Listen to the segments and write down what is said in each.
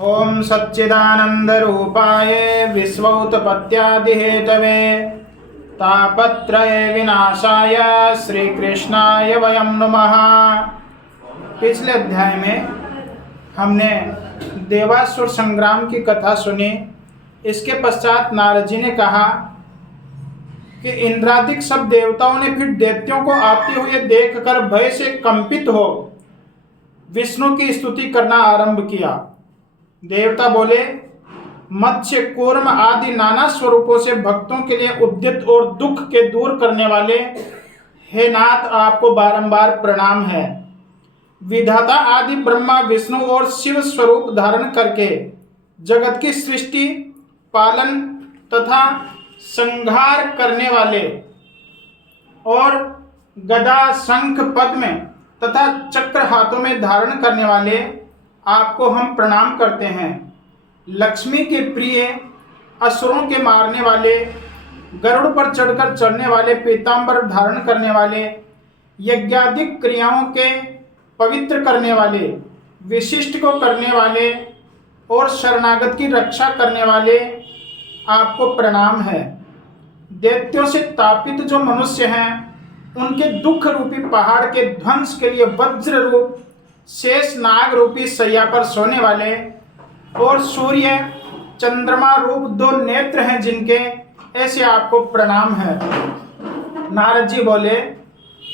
ओम सच्चिदानंदरूपाय विश्वोत्पत्त्यादिहेतवे तापत्रय विनाशाय श्री कृष्णाय वयं नमः। पिछले अध्याय में हमने देवासुर संग्राम की कथा सुनी। इसके पश्चात नारद जी ने कहा कि इंद्रादिक सब देवताओं ने फिर दैत्यों को आते हुए देखकर भय से कंपित हो विष्णु की स्तुति करना आरंभ किया। देवता बोले, मत्स्य कूर्म आदि नाना स्वरूपों से भक्तों के लिए उद्यत और दुख के दूर करने वाले हे नाथ, आपको बारंबार प्रणाम है। विधाता आदि ब्रह्मा विष्णु और शिव स्वरूप धारण करके जगत की सृष्टि पालन तथा संहार करने वाले और गदा शंख पद्म तथा चक्र हाथों में धारण करने वाले आपको हम प्रणाम करते हैं। लक्ष्मी के प्रिय, असुरों के मारने वाले, गरुड़ पर चढ़कर चढ़ने वाले, पीतांबर धारण करने वाले, यज्ञादिक क्रियाओं के पवित्र करने वाले, विशिष्ट को करने वाले और शरणागत की रक्षा करने वाले आपको प्रणाम है। दैत्यों से तापित जो मनुष्य हैं उनके दुख रूपी पहाड़ के ध्वंस के लिए वज्र रूप शेष नाग रूपी सैया पर सोने वाले और सूर्य चंद्रमा रूप दो नेत्र हैं जिनके, ऐसे आपको प्रणाम है। नारद जी बोले,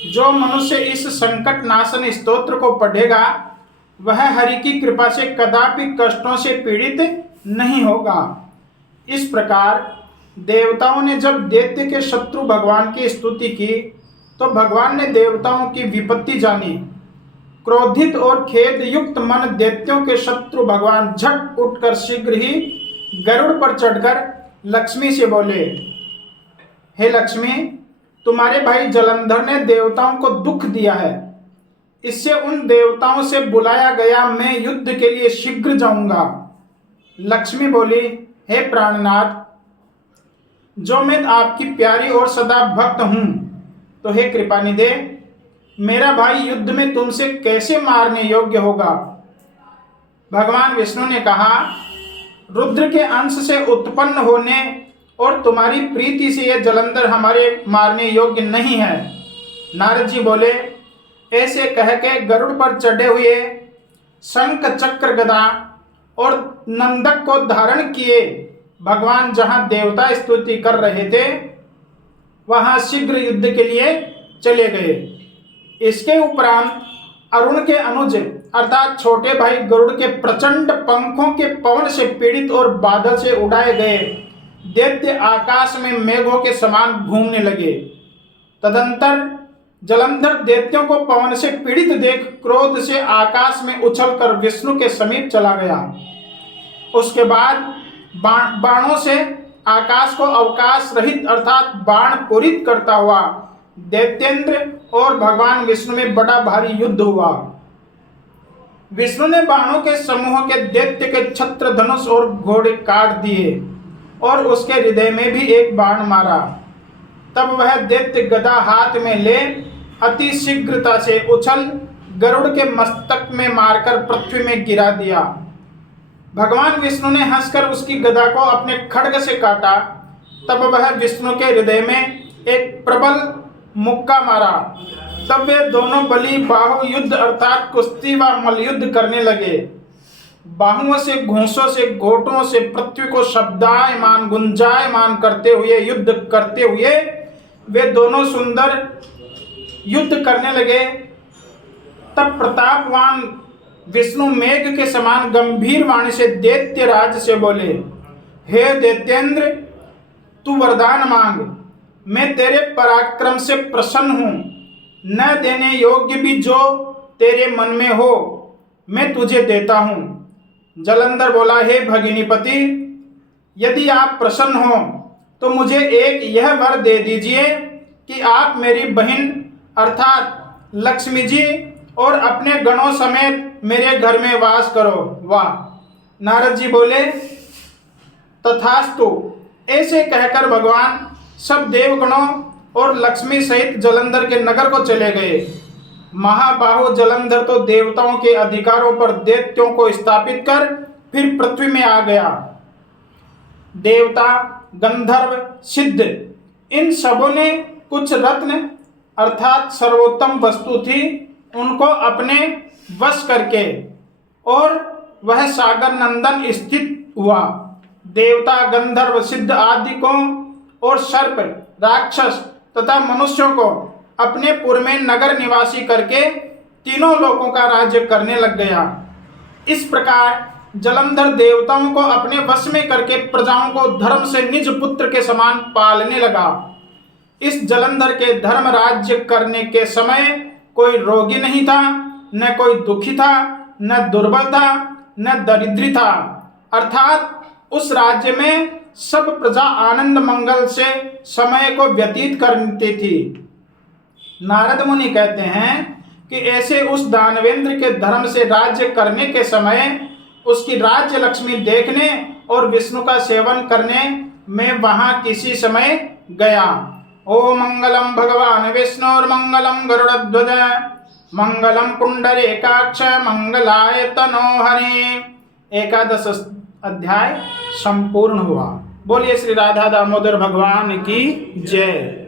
जो मनुष्य इस संकट नाशन स्तोत्र को पढ़ेगा वह हरि की कृपा से कदापि कष्टों से पीड़ित नहीं होगा। इस प्रकार देवताओं ने जब दैत्य के शत्रु भगवान की स्तुति की तो भगवान ने देवताओं की विपत्ति जानी। क्रोधित और खेद युक्त मन दैत्यों के शत्रु भगवान झट उठकर शीघ्र ही गरुड़ पर चढ़कर लक्ष्मी से बोले, हे लक्ष्मी, तुम्हारे भाई जलंधर ने देवताओं को दुख दिया है। इससे उन देवताओं से बुलाया गया मैं युद्ध के लिए शीघ्र जाऊंगा। लक्ष्मी बोली, हे प्राणनाथ, जो मैं आपकी प्यारी और सदा भक्त हूं, तो हे कृपानिधे, मेरा भाई युद्ध में तुमसे कैसे मारने योग्य होगा। भगवान विष्णु ने कहा, रुद्र के अंश से उत्पन्न होने और तुम्हारी प्रीति से यह जलंधर हमारे मारने योग्य नहीं है। नारद जी बोले, ऐसे कह के गरुड़ पर चढ़े हुए शंख चक्र गदा और नंदक को धारण किए भगवान जहां देवता स्तुति कर रहे थे वहां शीघ्र युद्ध के लिए चले गए। इसके उपरांत अरुण के अनुज अर्थात छोटे भाई गरुड़ के प्रचंड पंखों के पवन से पीड़ित और बादल से उड़ाए गए दैत्य आकाश में मेघों के समान घूमने लगे। तदंतर जलंधर दैत्यों को पवन से पीड़ित देख क्रोध से आकाश में उछलकर विष्णु के समीप चला गया। उसके बाद बाणों से आकाश को अवकाश रहित अर्थात बाण पूरित करता हुआ दैत्येंद्र और भगवान विष्णु में बड़ा भारी युद्ध हुआ। विष्णु ने बाणों के समूह के दैत्य के छत्र धनुष और घोड़े काट दिए और उसके हृदय में भी एक बाण मारा। तब वह दैत्य गदा हाथ में ले अति शीघ्रता से उछल गरुड़ के मस्तक में मारकर पृथ्वी में गिरा दिया। भगवान विष्णु ने हंसकर उसकी गदा को अपने खड्ग से काटा। तब वह विष्णु के हृदय में एक प्रबल मुक्का मारा। तब वे दोनों बलि बाहु युद्ध अर्थात कुश्ती व मलयुद्ध करने लगे। बाहुओं से, घूंसों से, घोटों से पृथ्वी को शब्दायमान गुंजायमान करते हुए युद्ध करते हुए वे दोनों सुंदर युद्ध करने लगे। तब प्रतापवान विष्णु मेघ के समान गंभीर वाणी से दैत्यराज से बोले, हे दैत्येंद्र, तू वरदान मांग। मैं तेरे पराक्रम से प्रसन्न हूं। न देने योग्य भी जो तेरे मन में हो मैं तुझे देता हूं। जलंधर बोला, हे भगिनीपति, यदि आप प्रसन्न हो तो मुझे एक यह वर दे दीजिए कि आप मेरी बहन अर्थात लक्ष्मी जी और अपने गणों समेत मेरे घर में वास करो। वाह! नारद जी बोले, तथास्तु। ऐसे कहकर भगवान सब देवगणों और लक्ष्मी सहित जलंधर के नगर को चले गए। महाबाहु जलंधर तो देवताओं के अधिकारों पर दैत्यों को स्थापित कर फिर पृथ्वी में आ गया। देवता, गंधर्व, सिद्ध, इन सबों ने कुछ रत्न अर्थात सर्वोत्तम वस्तु थी उनको अपने वश करके और वह सागर नंदन स्थित हुआ। देवता, गंधर्व, सिद्ध आदि को और सर्प, राक्षस तथा मनुष्यों को अपने पुर में नगर निवासी करके तीनों लोकों का राज्य करने लग गया। इस प्रकार जलंधर देवताओं को अपने वश में करके प्रजाओं को धर्म से निज पुत्र के समान पालने लगा। इस जलंधर के धर्म राज्य करने के समय कोई रोगी नहीं था, न कोई दुखी था, न दुर्बल था, न दरिद्री था, अर्थात उस राज्य में सब प्रजा आनंद मंगल से समय को व्यतीत करती थी। नारद मुनि कहते हैं कि ऐसे उस दानवेंद्र के धर्म से राज्य करने के समय उसकी राज्य लक्ष्मी देखने और विष्णु का सेवन करने में वहां किसी समय गया। ओम मंगलम भगवान विष्णुर्मंगलम गरुड़ध्वज मंगलम पुंडरीकाक्ष मंगलाय तनोहरे। 11 अध्याय संपूर्ण हुआ। बोलिए श्री राधा दामोदर भगवान की जय।